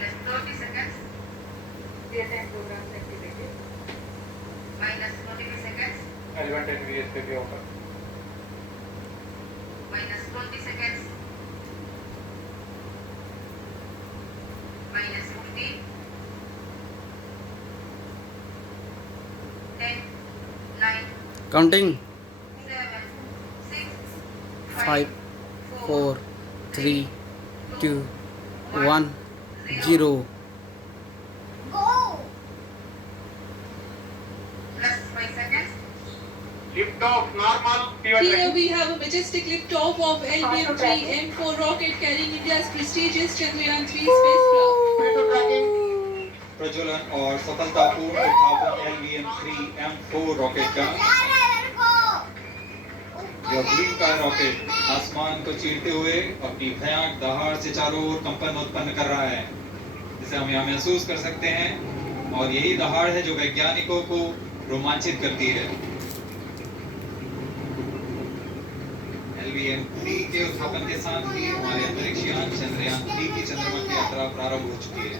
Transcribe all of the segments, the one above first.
minus 30 seconds. Daytime programs activated. Minus 20 seconds. L1 10 VS पे भी होगा. Minus 20 seconds. Minus 15. 10, 9, Counting 7, 6, 5, 4, 3, 2, 1, 0. Plus 5 seconds. Lift off normal. Here we have a majestic liftoff of LVM-3 M4 rocket carrying India's prestigious Chandrayaan-3 spacecraft. प्रज्वलन और सफलतापूर्ण उत्थापन LVM-3 M4 rocket का यह green का rocket आसमान को चीरते हुए अपनी भयानक दहाड़ से चारों ओर कंपन उत्पन्न कर रहा है, जिसे हम यहाँ महसूस कर सकते हैं, और यही दहाड़ है जो वैज्ञानिकों को रोमांचित करती है। LVM-3 के उत्थापन के साथ ही हमारे अंतरिक्ष यान चंद्रयान-3 की चंद्रमा की यात्रा प्रारंभ हो चुकी है।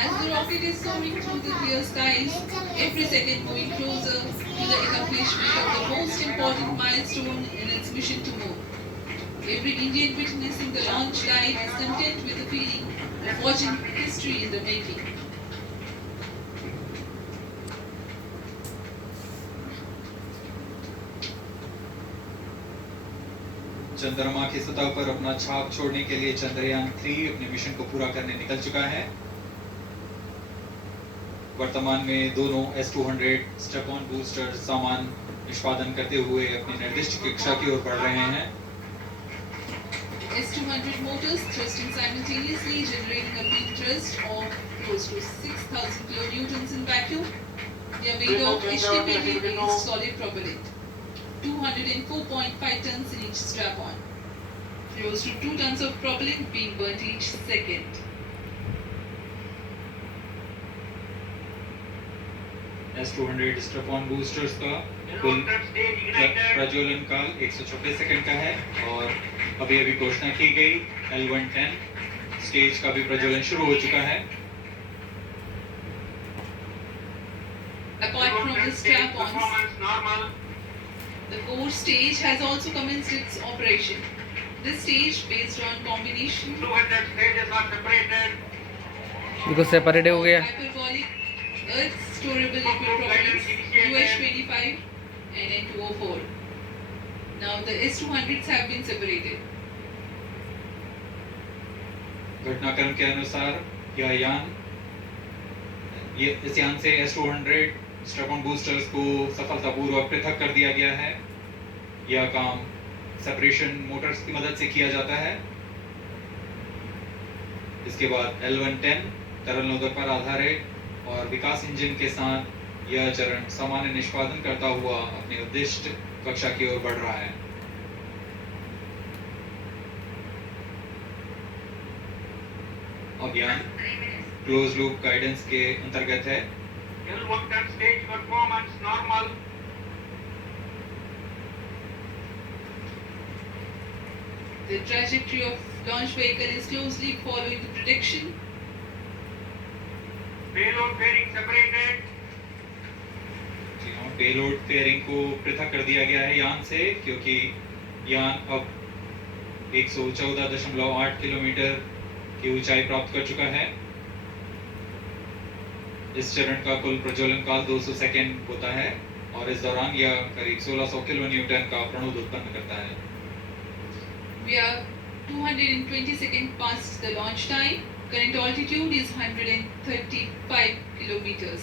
As the rocket is soaring through the clear skies, every second moving closer to the accomplishment of the most important milestone in its mission to moon. Every Indian witnessing the launch light is content with the feeling of watching history in the making. चंद्रमा की सतह पर अपना छाप छोड़ने के लिए चंद्रयान-3 अपने मिशन को पूरा करने निकल चुका है। वर्तमान में दोनों S-200 स्टेप-ऑन बूस्टर सामान निष्पादन करते हुए अपनी निर्दिष्ट कक्षा की ओर बढ़ रहे हैं। S-200 motors thrusting simultaneously, generating a peak thrust of close to 6,000 kilonewtons in vacuum. They are made of HTPB-based solid propellant. 204.5 tons in each strap-on. Close to 2 tons of propellant being burnt each second. S-200 step-on boosters का कुल प्रज्वलन काल 126 second का है, और अभी घोषणा की गई L110 स्टेज का भी प्रज्वलन शुरू हो चुका है। Apart from the strap-ons, the core stage has also commenced its operation. This stage, based on combination देखो सेपरेट हो गया. hyperbolic earth storable liquid propellants UH-25 and N2O4. Now the S-200s have been separated. घटनाक्रम के अनुसार यह यान इस यान से S-200 स्टेप-ऑन बूस्टर्स को सफलतापूर्वक पृथक कर दिया गया है। यह काम सेपरेशन मोटर्स की मदद से किया जाता है। इसके बाद L110 तरल नोदक पर आधारित और विकास इंजन के साथ यह चरण सामान्य निष्पादन करता हुआ अपनी उद्दिष्ट कक्षा की ओर बढ़ रहा है। अभियान क्लोज लूप गाइडेंस के अंतर्गत है। L110 stage performance normal. The trajectory of launch vehicle is closely following the prediction. Payload fairing separated. Payload fairing को पृथक कर दिया गया है यान से, क्योंकि यान अब 114.8 किलोमीटर की ऊंचाई प्राप्त कर चुका है। इस चरण का कुल प्रज्वलन काल 200 सेकेंड होता है, और इस दौरान यह करीब 1600 किलो न्यूटन का प्रणोद उत्पन्न करता है। We are 220 seconds past the launch time. Current altitude is 135 kilometers.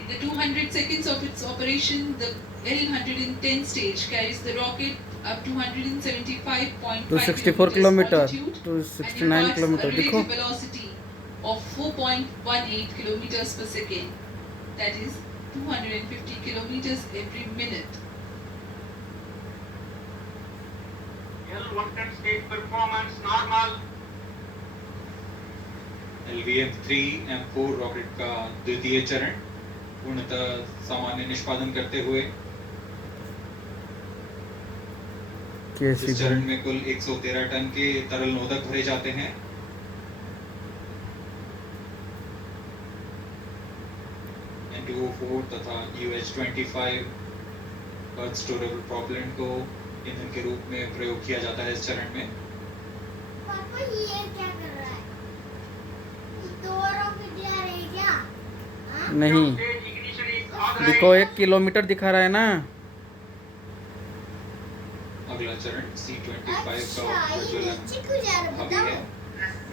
In the 200 seconds of its operation, the L110 stage carries the rocket up to 175.5 264 kilometer, altitude 269 and kilometer. imparts a देखो relative velocity of 4.18 kilometers per second. That is 250 kilometers every minute. L110 stage performance normal. LVM-3 M4 rocket का द्वितीय चरण पूर्णतः सामान्य निष्पादन करते हुए कैसी इस चरण में कुल 113 टन के तरल नोदक भरे जाते हैं। N2O4 तथा UH-25 अर्थ स्टोरेबल प्रोपेलेंट को ईंधन के रूप में प्रयोग किया जाता है इस चरण में। पापा ये क्या कर रहा है? ये दो रॉकेट जा रहे हैं क्या? हाँ? नहीं Stage ignition is authorized. देखो 1 किलोमीटर दिखा रहा है ना। अगला चरण C-25 का अच्छा, ये प्रज्वलन नीचे क्यों जा रहा है? अभी बताओ। है।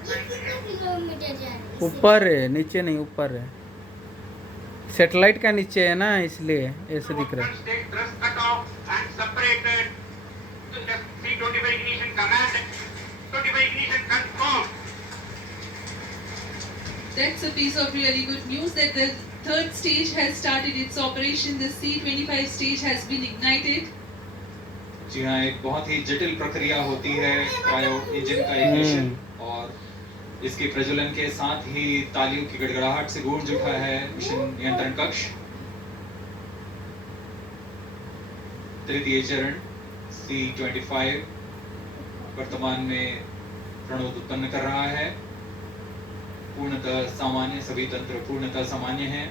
ये कितना किलोमीटर जा रहा है? ऊपर है, नीचे नहीं, ऊपर है। सैटेलाइट का नीचे है ना, इसलिए ऐसे दिख रहा है। Stage thrust cut off and separated. The C-25 ignition command. 25 ignition confirmed. That's a piece of really good news that the third stage has started its operation. The C-25 stage has been ignited. जी हाँ, एक बहुत ही जटिल प्रक्रिया होती है cryo engine का ignition, और इसके प्रज्वलन के साथ ही तालियों की गड़गड़ाहट से गूंज उठा है मिशन नियंत्रण कक्ष। तृतीय चरण C-25 वर्तमान में प्रणोद उत्पन्न कर रहा है। पूर्णतः सामान्य, सभी तंत्र पूर्णतः सामान्य हैं।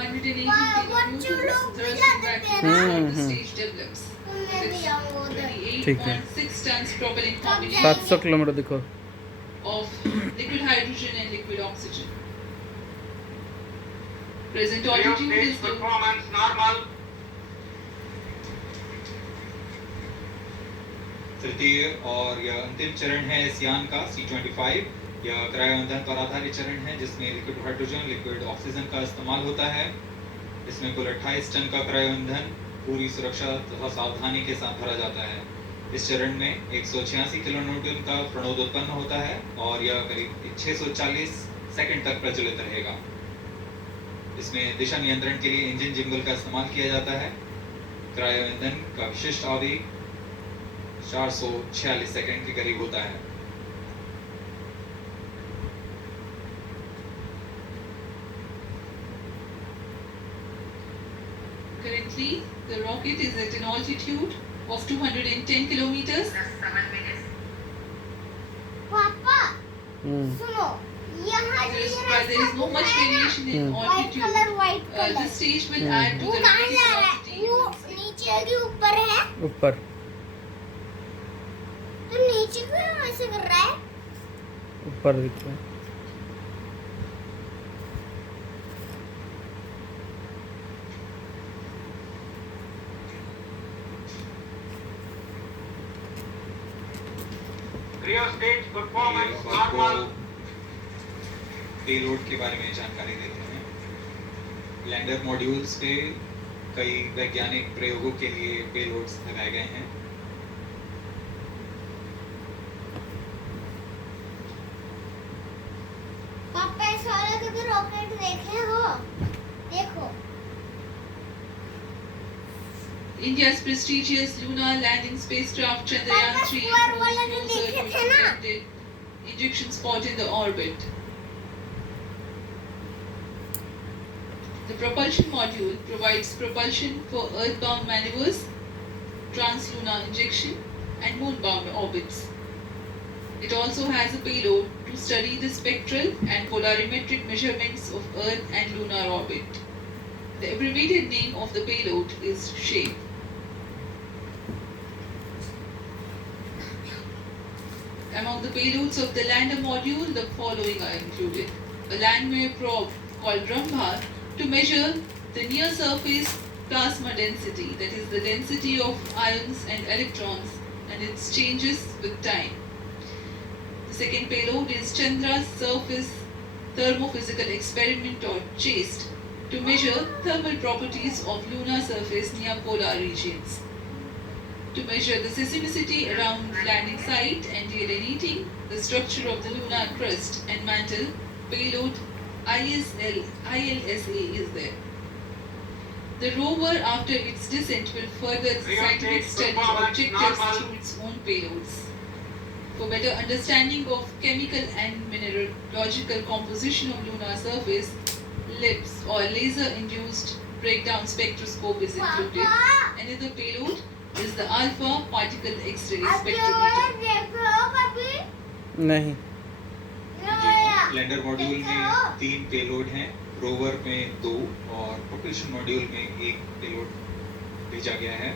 180 बच्चों kilonewtons लोग thrust मिला in देते vacuum हैं ना? before the hmm. stage develops. मैं भी आऊंगा उधर। 28.6 tons propellant combination 700 किलोमीटर देखो। of liquid hydrogen and liquid oxygen. Present Rear altitude stage is low. performance normal. तृतीय और यह अंतिम चरण है इस यान का C-25। यह क्रायो ईंधन पर आधारित चरण है जिसमें लिक्विड हाइड्रोजन, लिक्विड ऑक्सीजन का इस्तेमाल होता है। इसमें कुल 28 टन का क्रायो ईंधन पूरी सुरक्षा तथा सावधानी के साथ भरा जाता है। इस चरण में 186 किलोन्यूटन का प्रणोद उत्पन्न होता है और यह करीब 640 सेकंड तक प्रज्वलित रहेगा। इसमें दिशा नियंत्रण के लिए इंजन जिंगल का इस्तेमाल किया जाता है। क्रायो ईंधन का विशिष्ट आवेग 446 सेकंड के करीब होता है। Currently, the rocket is at an altitude of 210 kilometers. Just 7 minutes. पापा हम्म सुनो, यहाँ There is, ये but there is no much रास्ता variation in white altitude. Colour white colour This stage will add to वो the कहाँ जा relative रहा velocity. है? वो नीचे है कि ऊपर है? ऊपर तो नीचे क्यों ऐसे कर रहा है? ऊपर दिख रहा है। Rear stage performance ये आपको normal. पेलोड के बारे में जानकारी देते हैं। लैंडर मॉड्यूल्स पे कई वैज्ञानिक प्रयोगों के लिए पेलोड्स लगाए गए हैं। पापा इस वाले कभी रॉकेट देखे हो? देखो India's prestigious lunar landing spacecraft Chandrayaan Papa, 3 square moved वाला जो closer देखे to थे ना? expected ejection spot in the orbit. The propulsion module provides propulsion for earthbound maneuvers, translunar injection, and moonbound orbits. It also has a payload to study the spectral and polarimetric measurements of Earth and lunar orbit. The abbreviated name of the payload is SHAPE. Among the payloads of the lander module, the following are included. A landwehr probe called Brahma to measure the near surface plasma density, that is the density of ions and electrons and its changes with time. The second payload is Chandra's surface thermophysical experiment or CHASTE to measure thermal properties of lunar surface near polar regions. To measure the seismicity around landing site and alienating the structure of the lunar crust and mantle, payload ILSA is there. The rover, after its descent, will further the scientific study objectives through its own payloads. For better understanding of chemical and mineralogical composition of lunar surface, LIPS or laser-induced breakdown spectroscope is included. Another payload is the alpha particle X-ray spectrometer. देखो कभी नहीं। Lander module में 3 payload हैं, rover में 2 और propulsion module में 1 payload भेजा गया है।